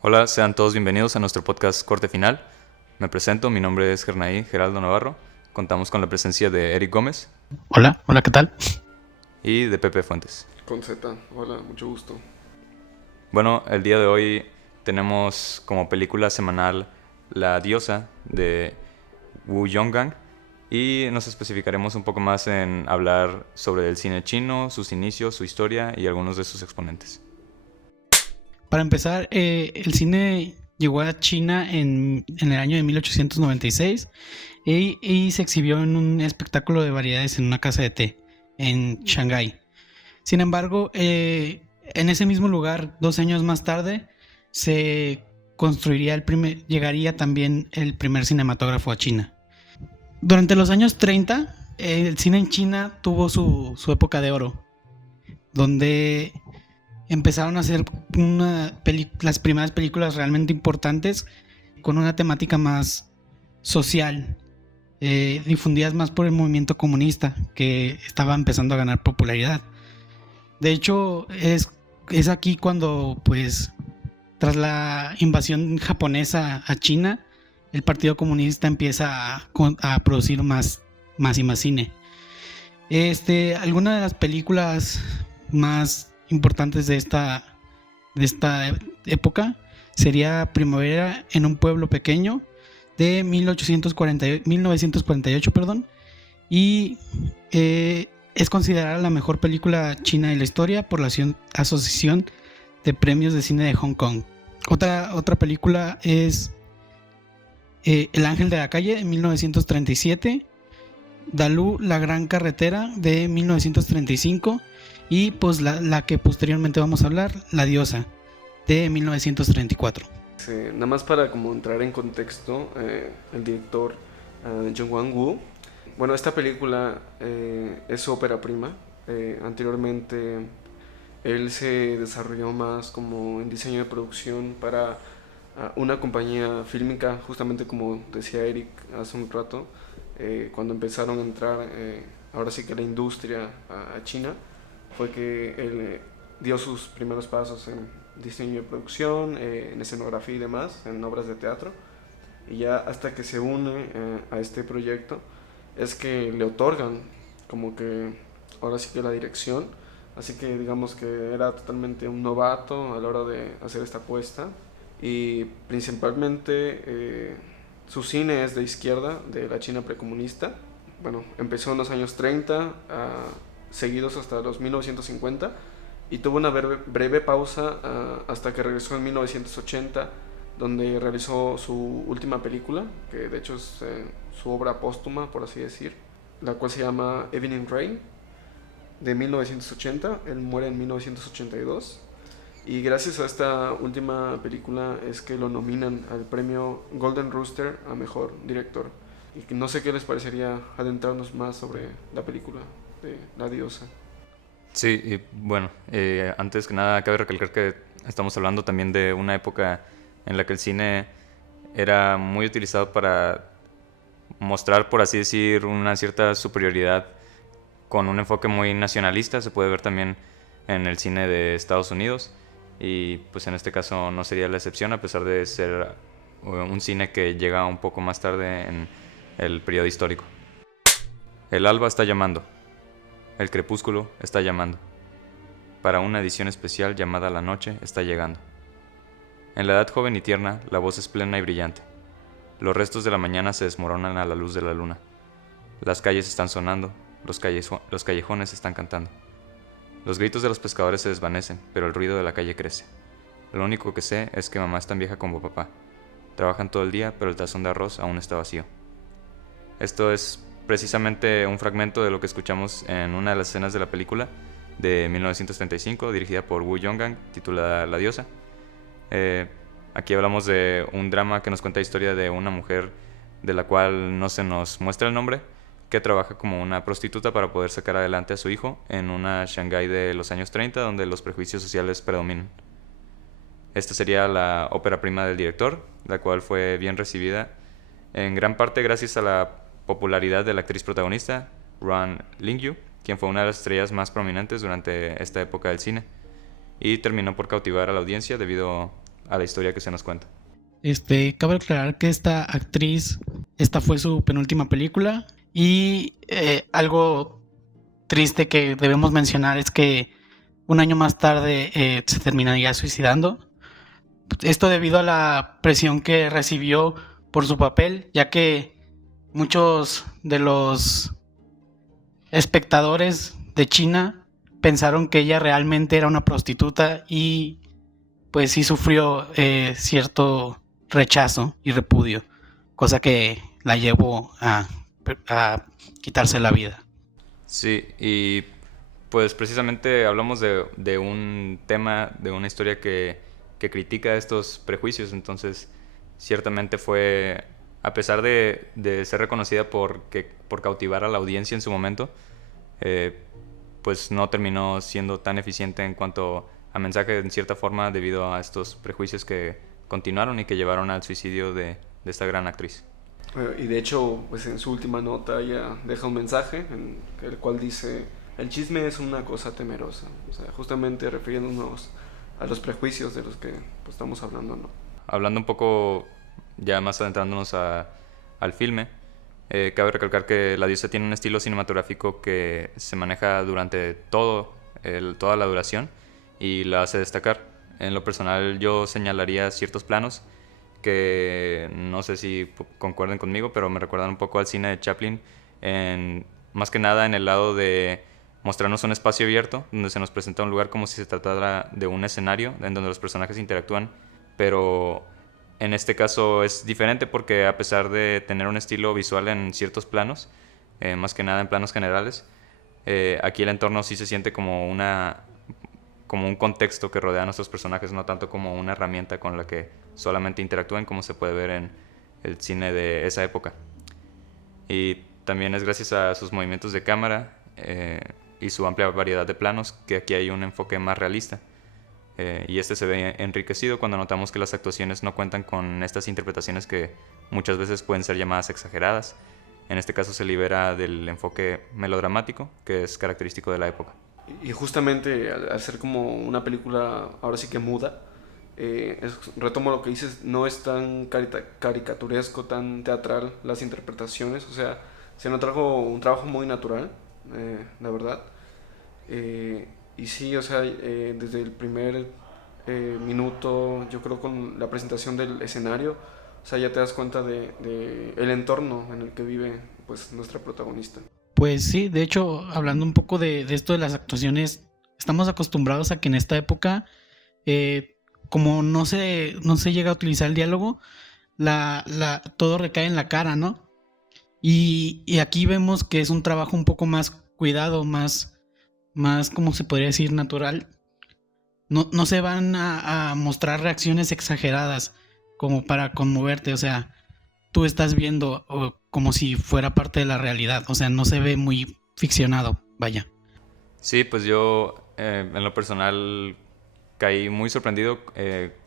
Hola, sean todos bienvenidos a nuestro podcast Corte Final. Me presento, mi nombre es Gernaí Geraldo Navarro. Contamos con la presencia de Eric Gómez Hola, hola, ¿qué tal? y de Pepe Fuentes. Con Z, hola, mucho gusto. Bueno, el día de hoy tenemos como película semanal La Diosa de Wu Yonggang y nos especificaremos un poco más en hablar sobre el cine chino, sus inicios, su historia y algunos de sus exponentes. Para empezar, el cine llegó a China en el año de 1896 y se exhibió en un espectáculo de variedades en una casa de té en Shanghái. Sin embargo, en ese mismo lugar, 12 años más tarde, se construiría llegaría también el primer cinematógrafo a China. Durante los años 30, el cine en China tuvo su época de oro, donde empezaron a hacer las primeras películas realmente importantes con una temática más social, difundidas más por el movimiento comunista que estaba empezando a ganar popularidad. De hecho, es aquí cuando, pues, tras la invasión japonesa a China, el Partido Comunista empieza a producir más y más cine. Algunas de las películas más importantes de esta época sería Primavera en un pueblo pequeño de 1948, perdón, y es considerada la mejor película china de la historia por la Asociación de Premios de Cine de Hong Kong. Otra película es El Ángel de la Calle de 1937, Dalú, La Gran Carretera de 1935 y pues la que posteriormente vamos a hablar, La Diosa de 1934. Nada más para como entrar en contexto, el director Jung Woo, bueno, esta película es su ópera prima. Anteriormente él se desarrolló más como en diseño de producción para una compañía fílmica, justamente como decía Eric hace un rato, cuando empezaron a entrar, ahora sí que la industria a China, fue que él dio sus primeros pasos en diseño de producción, en escenografía y demás, en obras de teatro. Y ya hasta que se une a este proyecto es que le otorgan como que ahora sí que la dirección. Así que digamos que era totalmente un novato a la hora de hacer esta apuesta. Y principalmente su cine es de izquierda, de la China precomunista. Bueno, empezó en los años 30, seguidos hasta los 1950, y tuvo una breve pausa hasta que regresó en 1980, donde realizó su última película, que de hecho es su obra póstuma, por así decir, la cual se llama Evening Rain, de 1980. Él muere en 1982. Y gracias a esta última película es que lo nominan al premio Golden Rooster a mejor director. Y no sé qué les parecería adentrarnos más sobre la película de La Diosa. Sí, y bueno, antes que nada cabe recalcar que estamos hablando también de una época en la que el cine era muy utilizado para mostrar, por así decir, una cierta superioridad con un enfoque muy nacionalista. Se puede ver también en el cine de Estados Unidos y pues en este caso no sería la excepción, a pesar de ser un cine que llega un poco más tarde en el periodo histórico. El alba está llamando, el crepúsculo está llamando, para una edición especial llamada La Noche está llegando. En la edad joven y tierna la voz es plena y brillante. Los restos de la mañana se desmoronan a la luz de la luna. Las calles están sonando, los callejones están cantando. Los gritos de los pescadores se desvanecen, pero el ruido de la calle crece. Lo único que sé es que mamá es tan vieja como papá. Trabajan todo el día, pero el tazón de arroz aún está vacío. Esto es precisamente un fragmento de lo que escuchamos en una de las escenas de la película de 1935, dirigida por Wu Yonggang, titulada La Diosa. Aquí hablamos de un drama que nos cuenta la historia de una mujer de la cual no se nos muestra el nombre, que trabaja como una prostituta para poder sacar adelante a su hijo en una Shanghái de los años 30, donde los prejuicios sociales predominan. Esta sería la ópera prima del director, la cual fue bien recibida en gran parte gracias a la popularidad de la actriz protagonista, Ran Lingyu, quien fue una de las estrellas más prominentes durante esta época del cine, y terminó por cautivar a la audiencia debido a la historia que se nos cuenta. Cabe aclarar que esta fue su penúltima película y algo triste que debemos mencionar es que un año más tarde se terminaría suicidando. Esto debido a la presión que recibió por su papel, ya que muchos de los espectadores de China pensaron que ella realmente era una prostituta y pues sí sufrió cierto rechazo y repudio, cosa que la llevó a quitarse la vida. Sí, y pues precisamente hablamos de un tema, de una historia que critica estos prejuicios, entonces ciertamente fue, a pesar de ser reconocida por cautivar a la audiencia en su momento, eh, pues no terminó siendo tan eficiente en cuanto a mensaje en cierta forma debido a estos prejuicios que continuaron y que llevaron al suicidio de esta gran actriz. Y de hecho, pues en su última nota ella deja un mensaje en el cual dice: el chisme es una cosa temerosa, o sea, justamente refiriéndonos a los prejuicios de los que pues, estamos hablando, ¿no? Hablando un poco, ya más adentrándonos al filme, cabe recalcar que La Diosa tiene un estilo cinematográfico que se maneja durante toda la duración y la hace destacar. En lo personal yo señalaría ciertos planos que no sé si concuerden conmigo, pero me recuerdan un poco al cine de Chaplin, más que nada en el lado de mostrarnos un espacio abierto, donde se nos presenta un lugar como si se tratara de un escenario, en donde los personajes interactúan, pero en este caso es diferente porque a pesar de tener un estilo visual en ciertos planos, más que nada en planos generales, aquí el entorno sí se siente como un contexto que rodea a nuestros personajes, no tanto como una herramienta con la que solamente interactúan, como se puede ver en el cine de esa época. Y también es gracias a sus movimientos de cámara y su amplia variedad de planos que aquí hay un enfoque más realista. Y este se ve enriquecido cuando notamos que las actuaciones no cuentan con estas interpretaciones que muchas veces pueden ser llamadas exageradas. En este caso se libera del enfoque melodramático, que es característico de la época. Y justamente al ser como una película ahora sí que muda, retomo lo que dices, no es tan caricaturesco, tan teatral las interpretaciones, o sea, se nota un trabajo muy natural, la verdad. Y sí, o sea, desde el primer minuto, yo creo con la presentación del escenario, o sea, ya te das cuenta de el entorno en el que vive pues nuestra protagonista. Pues sí, de hecho, hablando un poco de esto de las actuaciones, estamos acostumbrados a que en esta época, como no se llega a utilizar el diálogo, todo recae en la cara, ¿no? Y aquí vemos que es un trabajo un poco más cuidado, más, ¿cómo se podría decir? Natural. No se van a mostrar reacciones exageradas como para conmoverte, o sea, tú estás viendo como si fuera parte de la realidad, o sea, no se ve muy ficcionado, vaya. Sí, pues yo en lo personal caí muy sorprendido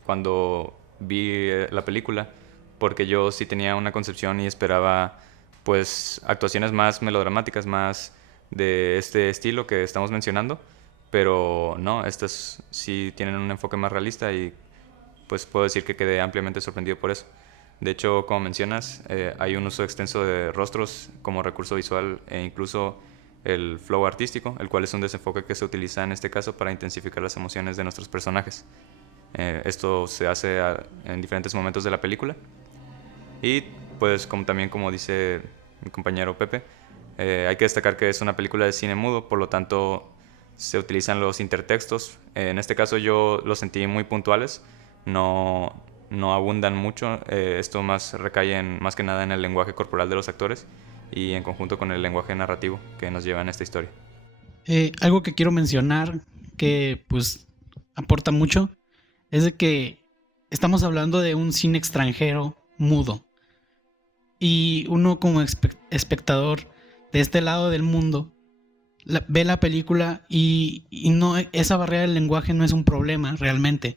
cuando vi la película, porque yo sí tenía una concepción y esperaba pues actuaciones más melodramáticas, más de este estilo que estamos mencionando, pero no, estas sí tienen un enfoque más realista y pues puedo decir que quedé ampliamente sorprendido por eso. De hecho, como mencionas, hay un uso extenso de rostros como recurso visual e incluso el flow artístico, el cual es un desenfoque que se utiliza en este caso para intensificar las emociones de nuestros personajes. Esto se hace en diferentes momentos de la película y pues también como dice mi compañero Pepe, hay que destacar que es una película de cine mudo, por lo tanto se utilizan los intertextos. En este caso yo los sentí muy puntuales, no abundan mucho. Esto más recae más que nada en el lenguaje corporal de los actores y en conjunto con el lenguaje narrativo que nos lleva en esta historia. Algo que quiero mencionar que pues aporta mucho es de que estamos hablando de un cine extranjero mudo y uno como espectador de este lado del mundo ve la película y no, esa barrera del lenguaje no es un problema realmente.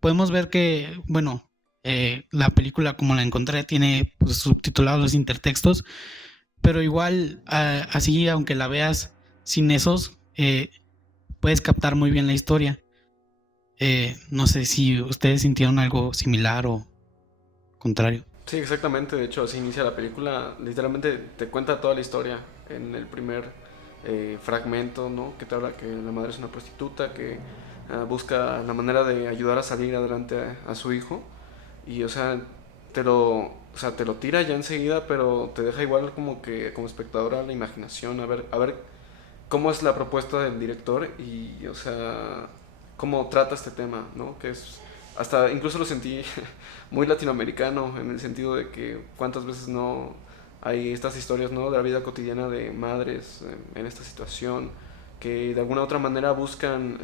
Podemos ver que, bueno, la película como la encontré tiene pues, subtitulados los intertextos, pero igual así aunque la veas sin esos, puedes captar muy bien la historia. No sé si ustedes sintieron algo similar o contrario. Sí, exactamente. De hecho, así inicia la película. Literalmente te cuenta toda la historia en el primer fragmento, ¿no? Que te habla que la madre es una prostituta, que busca la manera de ayudar a salir adelante a su hijo. Y, o sea, te lo tira ya enseguida, pero te deja igual como que como espectadora la imaginación, a ver cómo es la propuesta del director y, o sea, cómo trata este tema, ¿no? Que es, hasta incluso lo sentí muy latinoamericano en el sentido de que cuántas veces no hay estas historias, ¿no? De la vida cotidiana de madres en esta situación que de alguna u otra manera buscan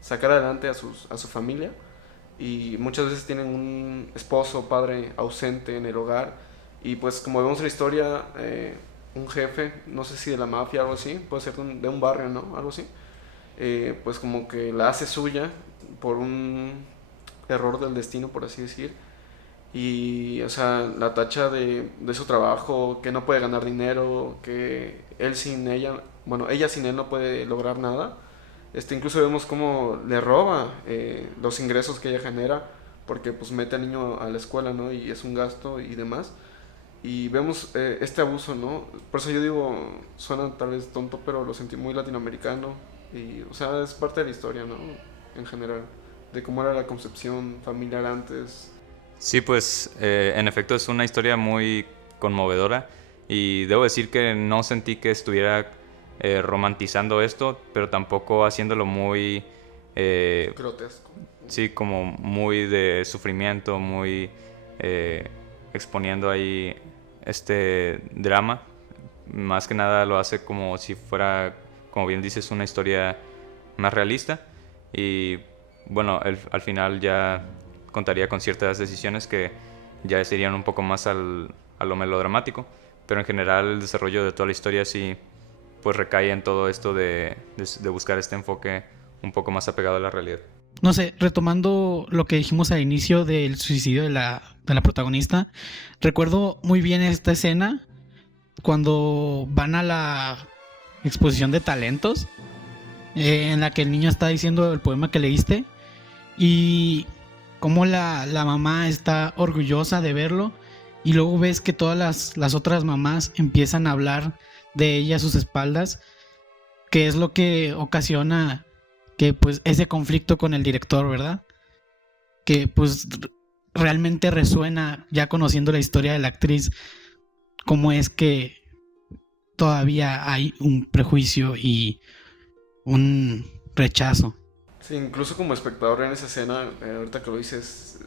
sacar adelante a su familia y muchas veces tienen un esposo o padre ausente en el hogar y pues como vemos en la historia un jefe, no sé si de la mafia o algo así, puede ser de un barrio, ¿no? Algo así, pues como que la hace suya por un error del destino, por así decir, y, o sea, la tacha de su trabajo, que no puede ganar dinero, que él sin ella, bueno, ella sin él no puede lograr nada. Incluso vemos cómo le roba los ingresos que ella genera, porque pues mete al niño a la escuela, ¿no? Y es un gasto y demás. Y vemos este abuso, ¿no? Por eso yo digo, suena tal vez tonto, pero lo sentí muy latinoamericano. Y, o sea, es parte de la historia, ¿no? En general, de cómo era la concepción familiar antes. Sí, pues en efecto es una historia muy conmovedora y debo decir que no sentí que estuviera romantizando esto, pero tampoco haciéndolo muy, Grotesco. sí, como muy de sufrimiento, muy eh, exponiendo ahí este drama. Más que nada lo hace como si fuera, como bien dices, una historia más realista y bueno, al final ya contaría con ciertas decisiones que ya serían un poco más a lo melodramático, pero en general el desarrollo de toda la historia sí pues recae en todo esto de buscar este enfoque un poco más apegado a la realidad. No sé, retomando lo que dijimos al inicio del suicidio de la protagonista, recuerdo muy bien esta escena cuando van a la exposición de talentos, en la que el niño está diciendo el poema que leíste y cómo la mamá está orgullosa de verlo y luego ves que todas las otras mamás empiezan a hablar de ella a sus espaldas, que es lo que ocasiona que pues ese conflicto con el director, ¿verdad? Que pues realmente resuena ya conociendo la historia de la actriz, cómo es que todavía hay un prejuicio y un rechazo. Sí, incluso como espectador en esa escena, ahorita que lo dices,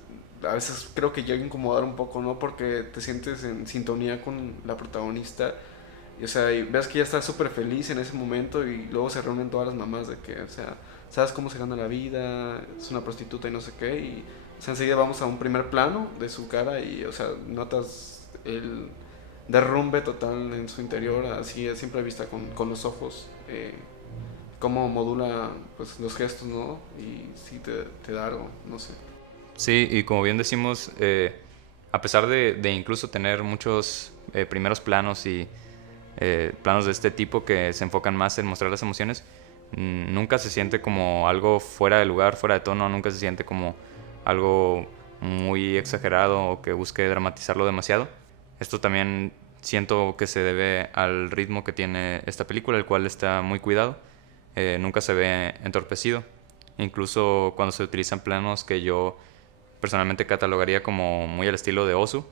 a veces creo que llega a incomodar un poco, ¿no? Porque te sientes en sintonía con la protagonista y, o sea, y ves que ella está súper feliz en ese momento y luego se reúnen todas las mamás de que, o sea, sabes cómo se gana la vida, es una prostituta y no sé qué, y o sea, enseguida vamos a un primer plano de su cara y, o sea, notas el derrumbe total en su interior, así a simple vista con los ojos, cómo modula pues los gestos, ¿no? Y sí te da algo, no sé. Sí, y como bien decimos, a pesar de incluso tener muchos primeros planos y planos de este tipo que se enfocan más en mostrar las emociones, nunca se siente como algo fuera de lugar, fuera de tono, nunca se siente como algo muy exagerado o que busque dramatizarlo demasiado. Esto también siento que se debe al ritmo que tiene esta película, el cual está muy cuidado, nunca se ve entorpecido, incluso cuando se utilizan planos que yo personalmente catalogaría como muy al estilo de Ozu,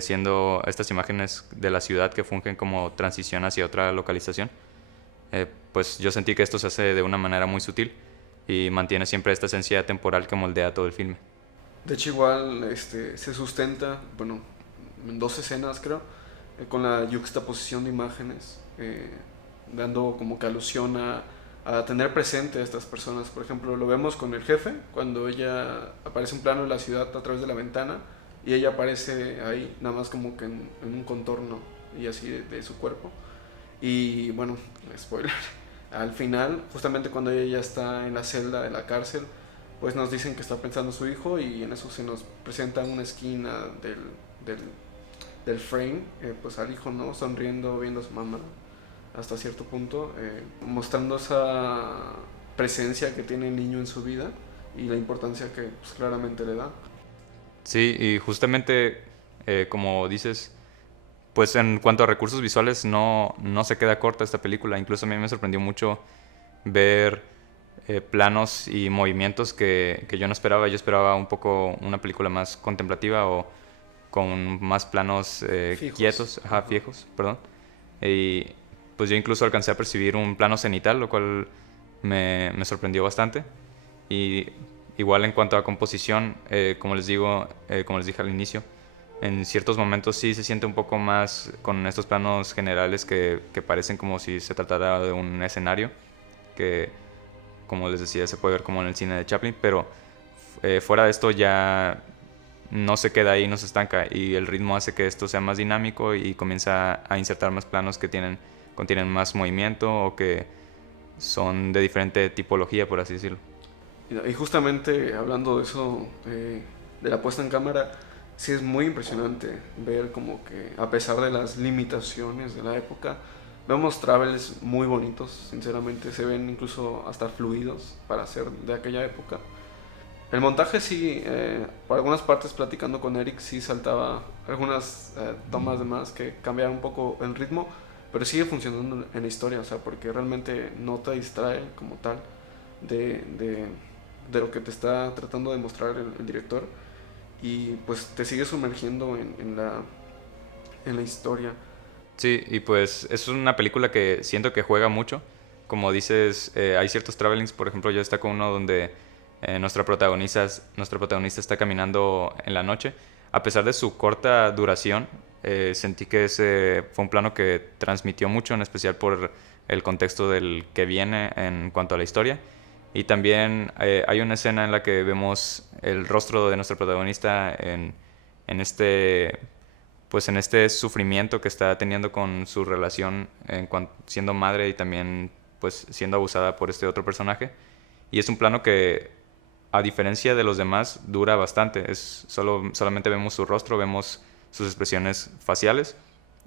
siendo estas imágenes de la ciudad que fungen como transición hacia otra localización. Pues yo sentí que esto se hace de una manera muy sutil y mantiene siempre esta esencia temporal que moldea todo el filme. De hecho, igual se sustenta, bueno, en dos escenas creo, con la yuxtaposición de imágenes, dando como que alusión a tener presente a estas personas. Por ejemplo, lo vemos con el jefe, cuando ella aparece un plano de la ciudad a través de la ventana y ella aparece ahí, nada más como que en un contorno y así de su cuerpo. Y bueno, spoiler, al final, justamente cuando ella ya está en la celda de la cárcel, pues nos dicen que está pensando su hijo y en eso se nos presenta una esquina del, del frame, pues al hijo, ¿no? Sonriendo, viendo a su mamá hasta cierto punto, mostrando esa presencia que tiene el niño en su vida y la importancia que pues, claramente le da. Sí, y justamente como dices, pues en cuanto a recursos visuales no se queda corta esta película. Incluso a mí me sorprendió mucho ver planos y movimientos que yo no esperaba. Yo esperaba un poco una película más contemplativa o con más planos quietos, fijos, perdón. Y pues yo incluso alcancé a percibir un plano cenital, lo cual me sorprendió bastante. Y igual en cuanto a composición, como les digo, como les dije al inicio, en ciertos momentos sí se siente un poco más con estos planos generales que parecen como si se tratara de un escenario, que como les decía se puede ver como en el cine de Chaplin, pero fuera de esto ya no se queda ahí, no se estanca, y el ritmo hace que esto sea más dinámico y comienza a insertar más planos que contienen más movimiento o que son de diferente tipología, por así decirlo. Y justamente hablando de eso, de la puesta en cámara, sí es muy impresionante ver como que a pesar de las limitaciones de la época, vemos travels muy bonitos, sinceramente se ven incluso hasta fluidos para ser de aquella época. El montaje sí, por algunas partes platicando con Eric, sí saltaba algunas tomas de más que cambiaban un poco el ritmo, pero sigue funcionando en la historia, o sea, porque realmente no te distrae como tal de, de, de lo que te está tratando de mostrar el director y pues te sigue sumergiendo en la historia. Sí, y pues es una película que siento que juega mucho. Como dices, hay ciertos travelings, por ejemplo, yo destaco uno donde nuestra protagonista está caminando en la noche. A pesar de su corta duración, sentí que ese fue un plano que transmitió mucho, en especial por el contexto del que viene en cuanto a la historia. Y también hay una escena en la que vemos el rostro de nuestra protagonista en este pues en este sufrimiento que está teniendo con su relación siendo madre y también pues siendo abusada por este otro personaje. Y es un plano que, a diferencia de los demás, dura bastante. Solamente vemos su rostro, vemos sus expresiones faciales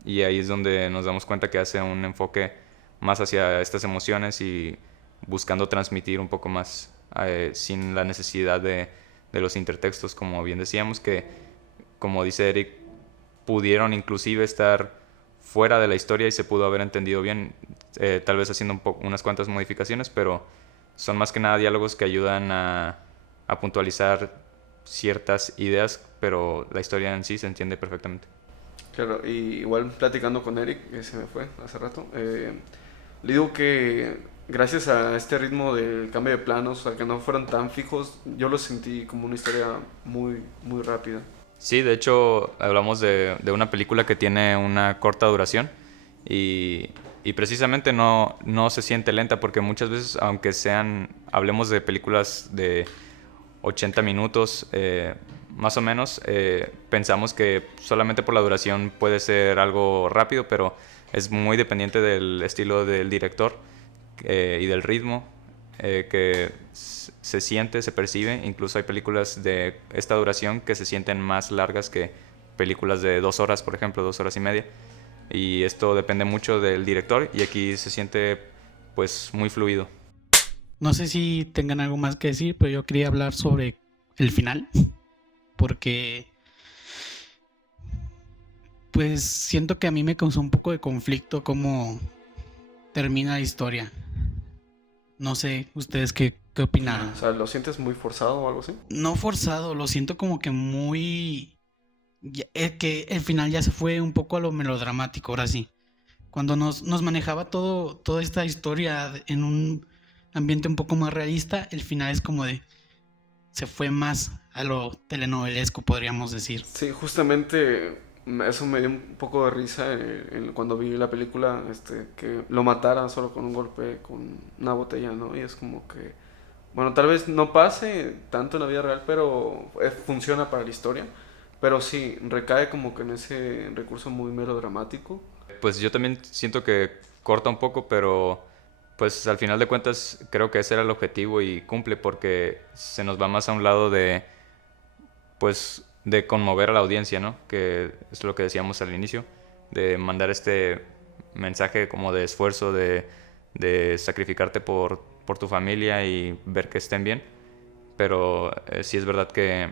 y ahí es donde nos damos cuenta que hace un enfoque más hacia estas emociones y buscando transmitir un poco más sin la necesidad de los intertextos, como bien decíamos, que como dice Eric, pudieron inclusive estar fuera de la historia y se pudo haber entendido bien, tal vez haciendo unas cuantas modificaciones, pero son más que nada diálogos que ayudan a puntualizar ciertas ideas, pero la historia en sí se entiende perfectamente. Claro, y igual platicando con Eric, que se me fue hace rato, le digo que gracias a este ritmo del cambio de planos, a que no fueron tan fijos, yo lo sentí como una historia muy, muy rápida. Sí, de hecho hablamos de una película que tiene una corta duración y precisamente no se siente lenta porque muchas veces, aunque hablemos de películas de 80 minutos más o menos, pensamos que solamente por la duración puede ser algo rápido, pero es muy dependiente del estilo del director y del ritmo que se siente, se percibe. Incluso hay películas de esta duración que se sienten más largas que películas de 2 horas, por ejemplo, 2 horas y media. Y esto depende mucho del director y aquí se siente pues muy fluido. No sé si tengan algo más que decir, pero yo quería hablar sobre el final, porque pues siento que a mí me causó un poco de conflicto cómo termina la historia. No sé, ¿ustedes qué opinaron? O sea, ¿lo sientes muy forzado o algo así? No forzado, lo siento como que muy... que el final ya se fue un poco a lo melodramático, ahora sí. Cuando nos manejaba toda esta historia en un ambiente un poco más realista, el final es como de... se fue más a lo telenovelesco, podríamos decir. Sí, justamente eso me dio un poco de risa cuando vi la película, que lo matara solo con un golpe, con una botella, ¿no? Y es como que, bueno, tal vez no pase tanto en la vida real, pero funciona para la historia. Pero sí, recae como que en ese recurso muy melodramático. Pues yo también siento que corta un poco, pero pues al final de cuentas creo que ese era el objetivo y cumple porque se nos va más a un lado pues de conmover a la audiencia, ¿no? Que es lo que decíamos al inicio, de mandar este mensaje como de esfuerzo, de sacrificarte por tu familia y ver que estén bien. pero sí es verdad que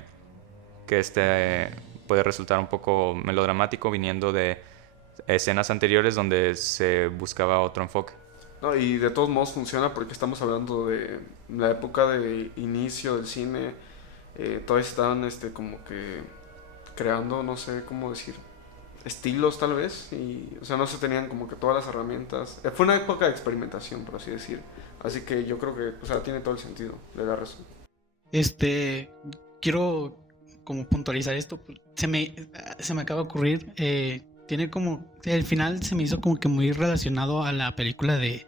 puede resultar un poco melodramático viniendo de escenas anteriores donde se buscaba otro enfoque. No, y de todos modos funciona porque estamos hablando de la época de inicio del cine. Todavía estaban como que creando, no sé cómo decir, estilos tal vez. Y, o sea, no se tenían como que todas las herramientas. Fue una época de experimentación, por así decir. Así que yo creo que, o sea, tiene todo el sentido, le da razón. Quiero como puntualizar esto. Se me acaba de ocurrir. Tiene como. El final se me hizo como que muy relacionado a la película de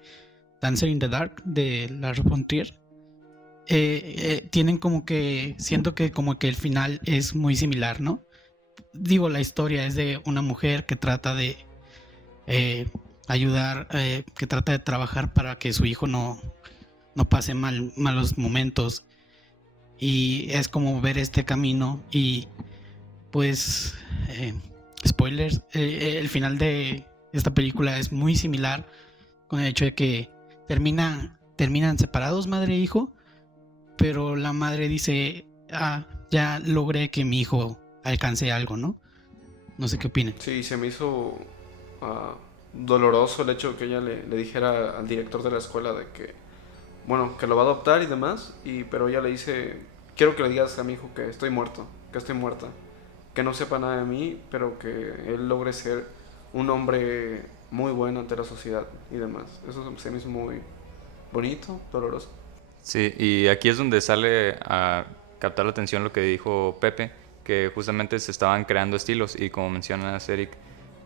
Dancer in the Dark de Lars von Trier. Tienen como que. Siento que como que el final es muy similar, ¿no? Digo, la historia es de una mujer que trata de ayudar, que trata de trabajar para que su hijo no pase malos momentos. Y es como ver este camino y pues spoilers, el final de esta película es muy similar con el hecho de que terminan separados madre e hijo, pero la madre dice, ya logré que mi hijo alcance algo, ¿no? No sé qué opinan. Sí, se me hizo doloroso el hecho de que ella le dijera al director de la escuela de que, bueno, que lo va a adoptar y demás, pero ella le dice, quiero que le digas a mi hijo que estoy muerto, que estoy muerta, que no sepa nada de mí, pero que él logre ser un hombre muy bueno ante la sociedad y demás. Eso se me hizo muy bonito, doloroso. Sí, y aquí es donde sale a captar la atención lo que dijo Pepe, que justamente se estaban creando estilos y como mencionas Eric,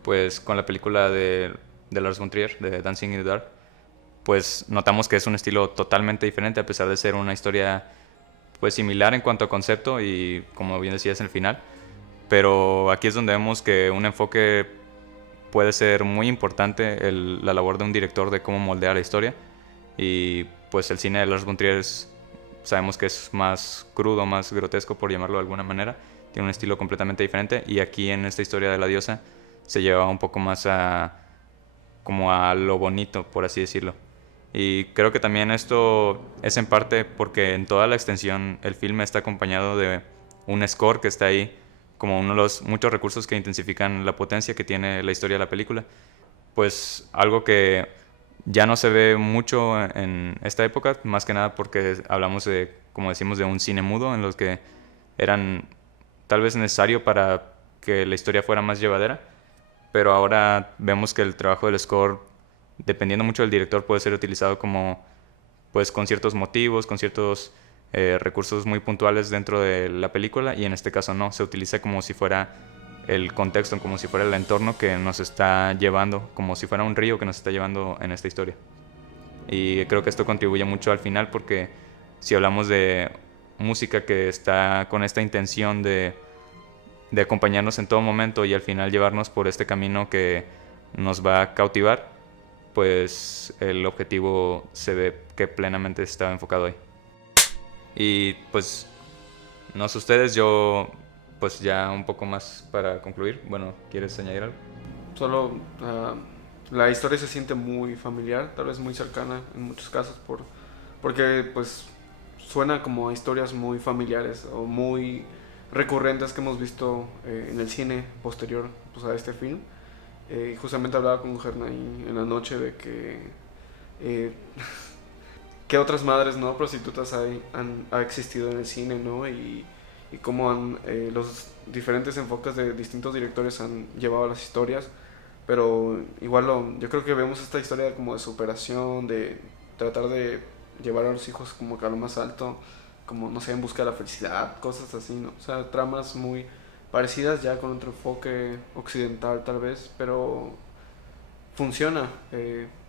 pues con la película de Lars von Trier, de Dancing in the Dark, pues notamos que es un estilo totalmente diferente a pesar de ser una historia pues similar en cuanto a concepto y como bien decías en el final, pero aquí es donde vemos que un enfoque puede ser muy importante, la labor de un director de cómo moldear la historia y pues el cine de Lars von Trier sabemos que es más crudo, más grotesco por llamarlo de alguna manera, tiene un estilo completamente diferente y aquí en esta historia de la diosa se lleva un poco más como a lo bonito, por así decirlo. Y creo que también esto es en parte porque en toda la extensión el filme está acompañado de un score que está ahí como uno de los muchos recursos que intensifican la potencia que tiene la historia de la película. Pues algo que ya no se ve mucho en esta época, más que nada porque hablamos de, como decimos, de un cine mudo en los que eran tal vez necesario para que la historia fuera más llevadera, pero ahora vemos que el trabajo del score, dependiendo mucho del director, puede ser utilizado como pues con ciertos motivos, con ciertos recursos muy puntuales dentro de la película y en este caso no, se utiliza como si fuera el contexto, como si fuera el entorno que nos está llevando, como si fuera un río que nos está llevando en esta historia. Y creo que esto contribuye mucho al final porque si hablamos de música que está con esta intención de acompañarnos en todo momento y al final llevarnos por este camino que nos va a cautivar, pues el objetivo se ve que plenamente está enfocado ahí. Y pues, no sé ustedes, yo pues ya un poco más para concluir. Bueno, ¿quieres añadir algo? Solo la historia se siente muy familiar, tal vez muy cercana en muchos casos, porque pues suena como a historias muy familiares o muy recurrentes que hemos visto en el cine posterior pues, a este film. Justamente hablaba con Gerna en la noche de que qué otras madres no prostitutas ha existido en el cine, ¿no? Y cómo los diferentes enfoques de distintos directores han llevado las historias, pero igual yo creo que vemos esta historia como de superación, de tratar de llevar a los hijos como que a lo más alto, como no sé, en busca de la felicidad, cosas así, ¿no? O sea, tramas muy parecidas ya con otro enfoque occidental tal vez, pero funciona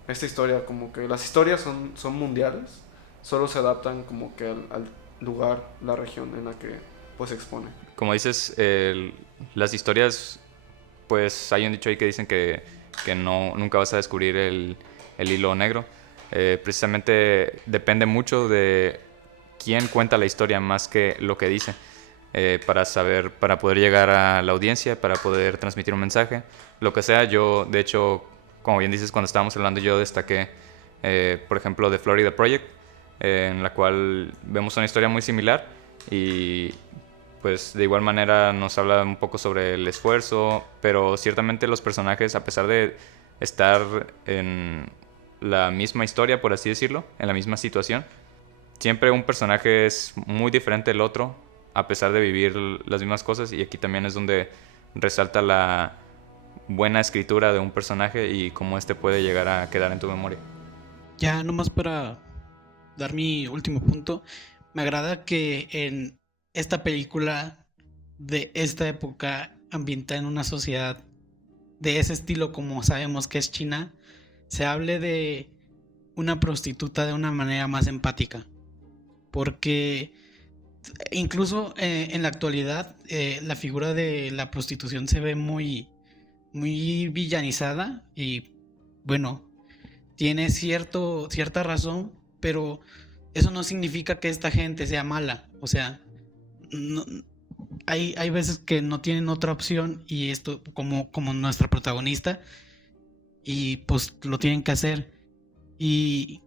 esta historia, como que las historias son mundiales, solo se adaptan como que al lugar, la región en la que pues se expone. Como dices, las historias, pues hay un dicho ahí que dicen que no, nunca vas a descubrir el hilo negro. Precisamente depende mucho de quién cuenta la historia más que lo que dice. Para poder llegar a la audiencia, para poder transmitir un mensaje, lo que sea. Yo, de hecho, como bien dices, cuando estábamos hablando, yo destaqué, por ejemplo, The Florida Project, en la cual vemos una historia muy similar y pues de igual manera nos habla un poco sobre el esfuerzo, pero ciertamente los personajes, a pesar de estar en la misma historia, por así decirlo, en la misma situación, siempre un personaje es muy diferente del otro, a pesar de vivir las mismas cosas, y aquí también es donde resalta la buena escritura de un personaje y cómo este puede llegar a quedar en tu memoria. Ya nomás para dar mi último punto, me agrada que en esta película de esta época ambientada en una sociedad de ese estilo como sabemos que es China, se hable de una prostituta de una manera más empática. Porque incluso en la actualidad la figura de la prostitución se ve muy villanizada y bueno, tiene cierta razón, pero eso no significa que esta gente sea mala. O sea, no, hay veces que no tienen otra opción y esto como nuestra protagonista y pues lo tienen que hacer. Y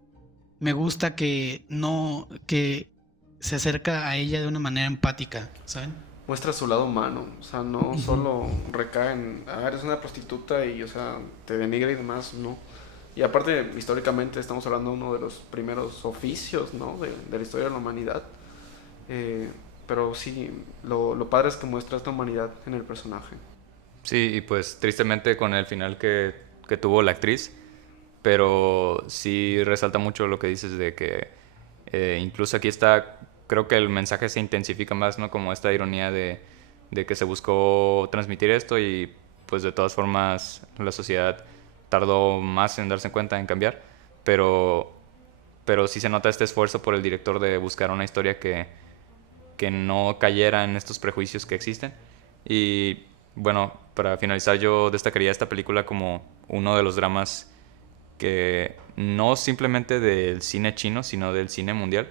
me gusta que no que se acerca a ella de una manera empática, ¿saben? Muestra su lado humano, o sea, no solo recae en, eres una prostituta y, o sea, te denigra y demás, no. Y aparte, históricamente estamos hablando de uno de los primeros oficios, ¿no? De la historia de la humanidad. Pero sí, lo padre es que muestra esta humanidad en el personaje. Sí, y pues tristemente con el final que tuvo la actriz, pero sí resalta mucho lo que dices de que incluso aquí está, creo que el mensaje se intensifica más, ¿no? Como esta ironía de que se buscó transmitir esto y pues de todas formas la sociedad tardó más en darse cuenta, en cambiar, pero, pero sí se nota este esfuerzo por el director de buscar una historia que no cayera en estos prejuicios que existen. Y bueno, para finalizar yo destacaría esta película como uno de los dramas que no simplemente del cine chino, sino del cine mundial.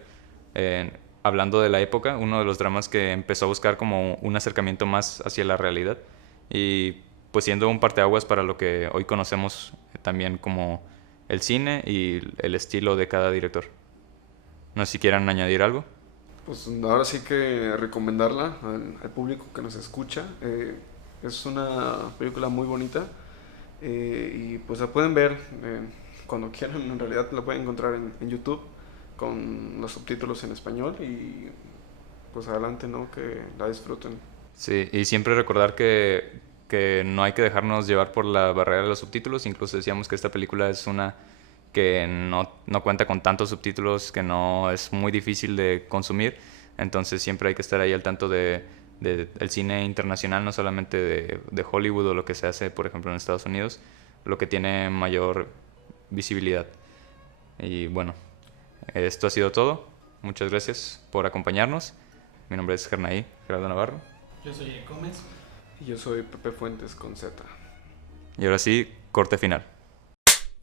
Hablando de la época, uno de los dramas que empezó a buscar como un acercamiento más hacia la realidad y pues siendo un parteaguas para lo que hoy conocemos también como el cine y el estilo de cada director. No sé si quieran añadir algo. Pues ahora sí que recomendarla al público que nos escucha. Es una película muy bonita y pues la pueden ver cuando quieran. En realidad la pueden encontrar en YouTube con los subtítulos en español y pues adelante, ¿no? Que la disfruten. Sí, y siempre recordar que no hay que dejarnos llevar por la barrera de los subtítulos. Incluso decíamos que esta película es una que no cuenta con tantos subtítulos, que no es muy difícil de consumir. Entonces siempre hay que estar ahí al tanto del cine internacional, no solamente de Hollywood o lo que se hace, por ejemplo, en Estados Unidos, lo que tiene mayor visibilidad. Y bueno, esto ha sido todo. Muchas gracias por acompañarnos. Mi nombre es Gerardo Navarro. Yo soy Gómez. Y yo soy Pepe Fuentes con Z. Y ahora sí, corte final.